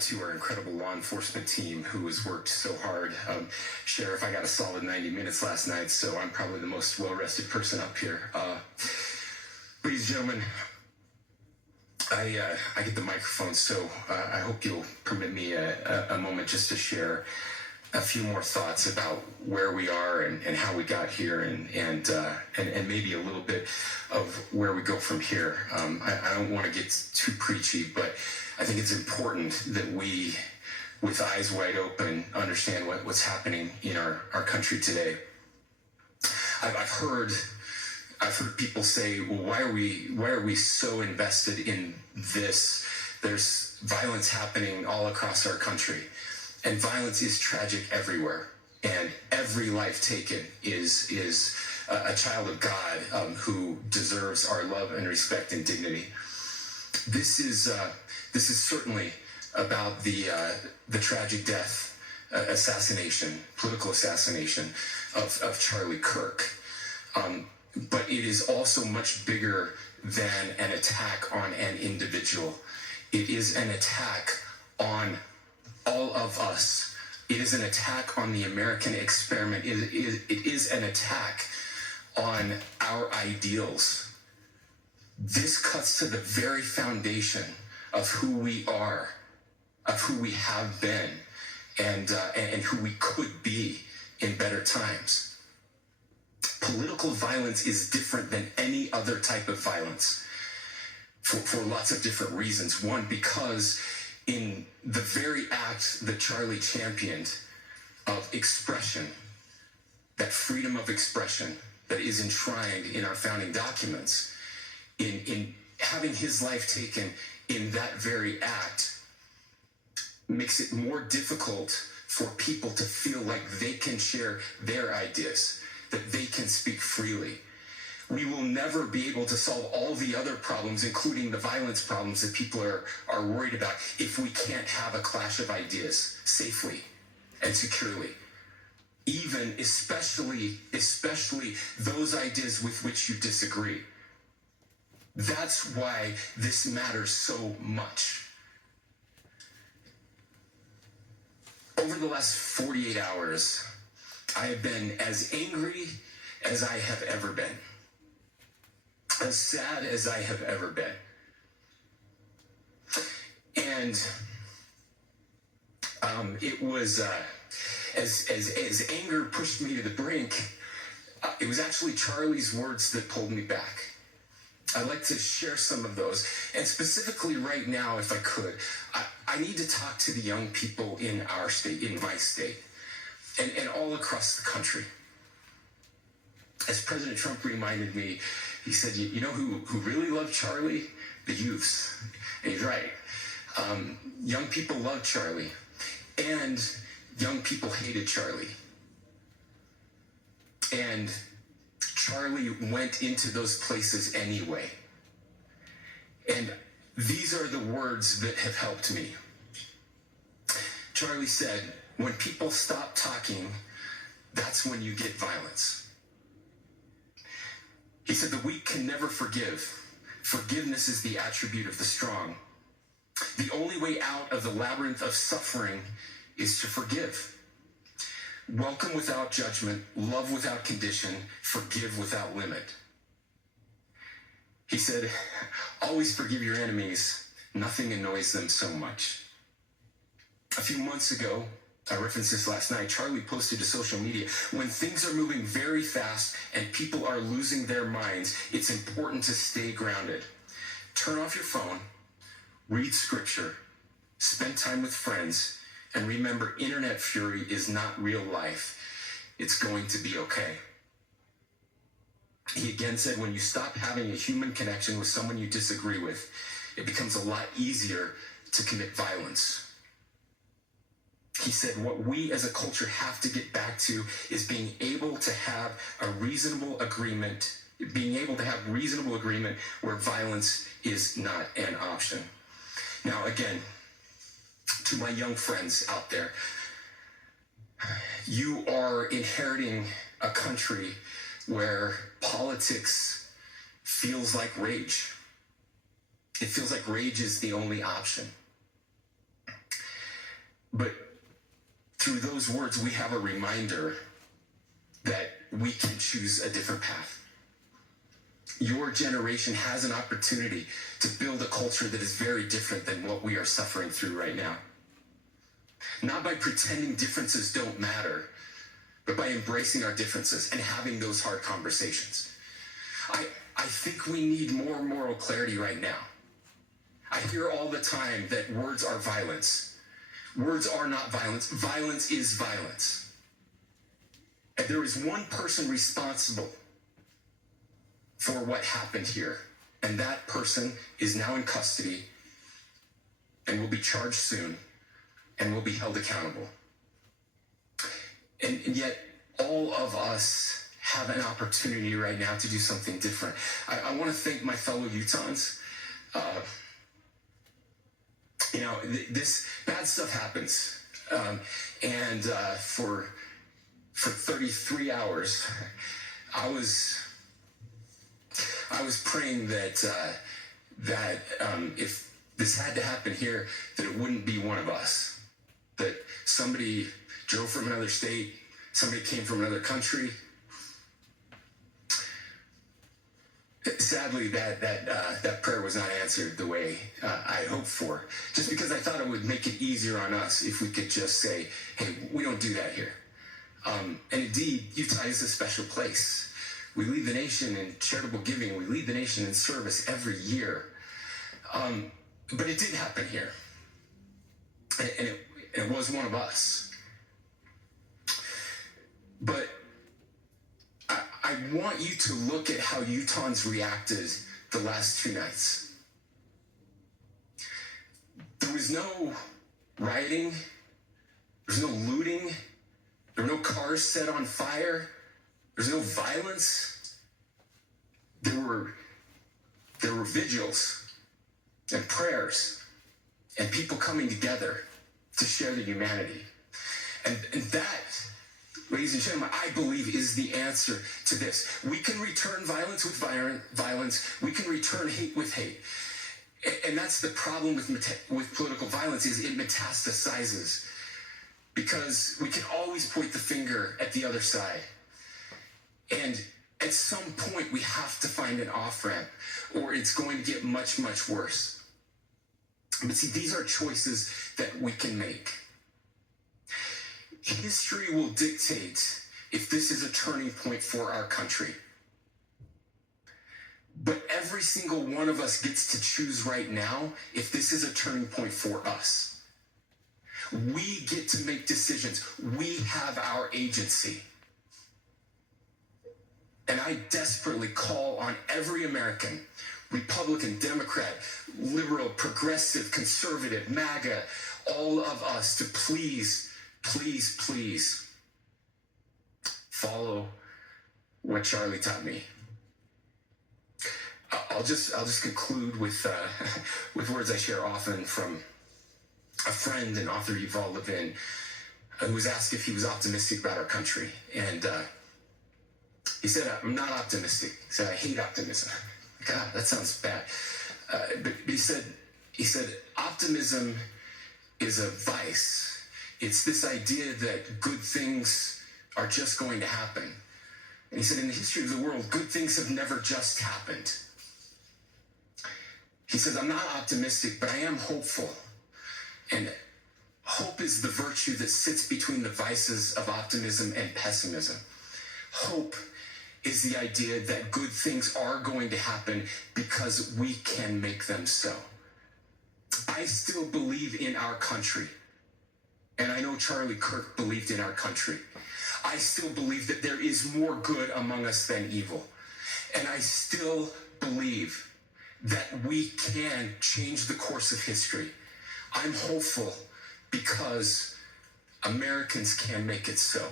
to our incredible law enforcement team who has worked so hard. Sheriff, I got a solid 90 minutes last night, so I'm probably the most well-rested person up here. Ladies and gentlemen, I get the microphone, so I hope you'll permit me a moment just to share a few more thoughts about where we are and how we got here, and maybe a little bit of where we go from here. I don't want to get too preachy, but I think it's important that we, with eyes wide open, understand what's happening in our country today. I've heard people say, well, why are we so invested in this? There's violence happening all across our country, and violence is tragic everywhere, and every life taken is a child of God who deserves our love and respect and dignity. This is certainly about the tragic death, political assassination of Charlie Kirk. But it is also much bigger than an attack on an individual. It is an attack on all of us. It is an attack on the American experiment. It is an attack on our ideals. This cuts to the very foundation of who we are, of who we have been, and who we could be in better times. Political violence is different than any other type of violence for lots of different reasons. One, because in the very act that Charlie championed of expression, that freedom of expression that is enshrined in our founding documents, in having his life taken in that very act, makes it more difficult for people to feel like they can share their ideas, that they can speak freely. We will never be able to solve all the other problems, including the violence problems that people are worried about, if we can't have a clash of ideas safely and securely. Even, especially those ideas with which you disagree. That's why this matters so much. Over the last 48 hours, I have been as angry as I have ever been, as sad as I have ever been. And it was, as anger pushed me to the brink, it was actually Charlie's words that pulled me back. I'd like to share some of those. And specifically right now, if I could, I need to talk to the young people in our state, in my state, and all across the country. As President Trump reminded me, he said, you know who really loved Charlie? The youths. And he's right. Young people loved Charlie, and young people hated Charlie. And Charlie went into those places anyway. And these are the words that have helped me. Charlie said, when people stop talking, that's when you get violence. He said, the weak can never forgive. Forgiveness is the attribute of the strong. The only way out of the labyrinth of suffering is to forgive. Welcome without judgment, love without condition, forgive without limit. He said, always forgive your enemies. Nothing annoys them so much. A few months ago, I referenced this last night, Charlie posted to social media, when things are moving very fast and people are losing their minds, it's important to stay grounded. Turn off your phone, read scripture, spend time with friends, and remember, internet fury is not real life. It's going to be okay. He again said, when you stop having a human connection with someone you disagree with, it becomes a lot easier to commit violence. He said, what we as a culture have to get back to is being able to have a reasonable agreement, where violence is not an option. Now, again, to my young friends out there, you are inheriting a country where politics feels like rage. It feels like rage is the only option. those words, we have a reminder that we can choose a different path. Your generation has an opportunity to build a culture that is very different than what we are suffering through right now. Not by pretending differences don't matter, but by embracing our differences and having those hard conversations. I think we need more moral clarity right now. I hear all the time that words are violence. Words are not violence. Violence is violence. And there is one person responsible for what happened here. And that person is now in custody and will be charged soon and will be held accountable. And yet, all of us have an opportunity right now to do something different. I want to thank my fellow Utahns. This bad stuff happens. And for 33 hours, I was praying that if this had to happen here, that it wouldn't be one of us. That somebody drove from another state, somebody came from another country. Sadly, that prayer was not answered the way I hoped for. Just because I thought it would make it easier on us if we could just say, hey, we don't do that here. And indeed, Utah is a special place. We lead the nation in charitable giving. We lead the nation in service every year. But it did happen here. And it was one of us. But I want you to look at how Utahns reacted the last 2 nights. There was no rioting. There was no looting. There were no cars set on fire. There's no violence. There were vigils and prayers and people coming together to share the humanity. And that, ladies and gentlemen, I believe is the answer to this. We can return violence with violence. We can return hate with hate. And that's the problem with political violence, is it metastasizes. Because we can always point the finger at the other side. And at some point, we have to find an off-ramp, or it's going to get much, much worse. But see, these are choices that we can make. History will dictate if this is a turning point for our country. But every single one of us gets to choose right now if this is a turning point for us. We get to make decisions. We have our agency. And I desperately call on every American, Republican, Democrat, liberal, progressive, conservative, MAGA, all of us to please follow what Charlie taught me. I'll just conclude with words I share often from a friend and author, Yuval Levin, who was asked if he was optimistic about our country. And he said, I'm not optimistic. He said, I hate optimism. God, that sounds bad. But he said, optimism is a vice. It's this idea that good things are just going to happen. And he said, in the history of the world, good things have never just happened. He says, I'm not optimistic, but I am hopeful. And hope is the virtue that sits between the vices of optimism and pessimism. Hope is the idea that good things are going to happen because we can make them so. I still believe in our country. And I know Charlie Kirk believed in our country. I still believe that there is more good among us than evil. And I still believe that we can change the course of history. I'm hopeful because Americans can make it so.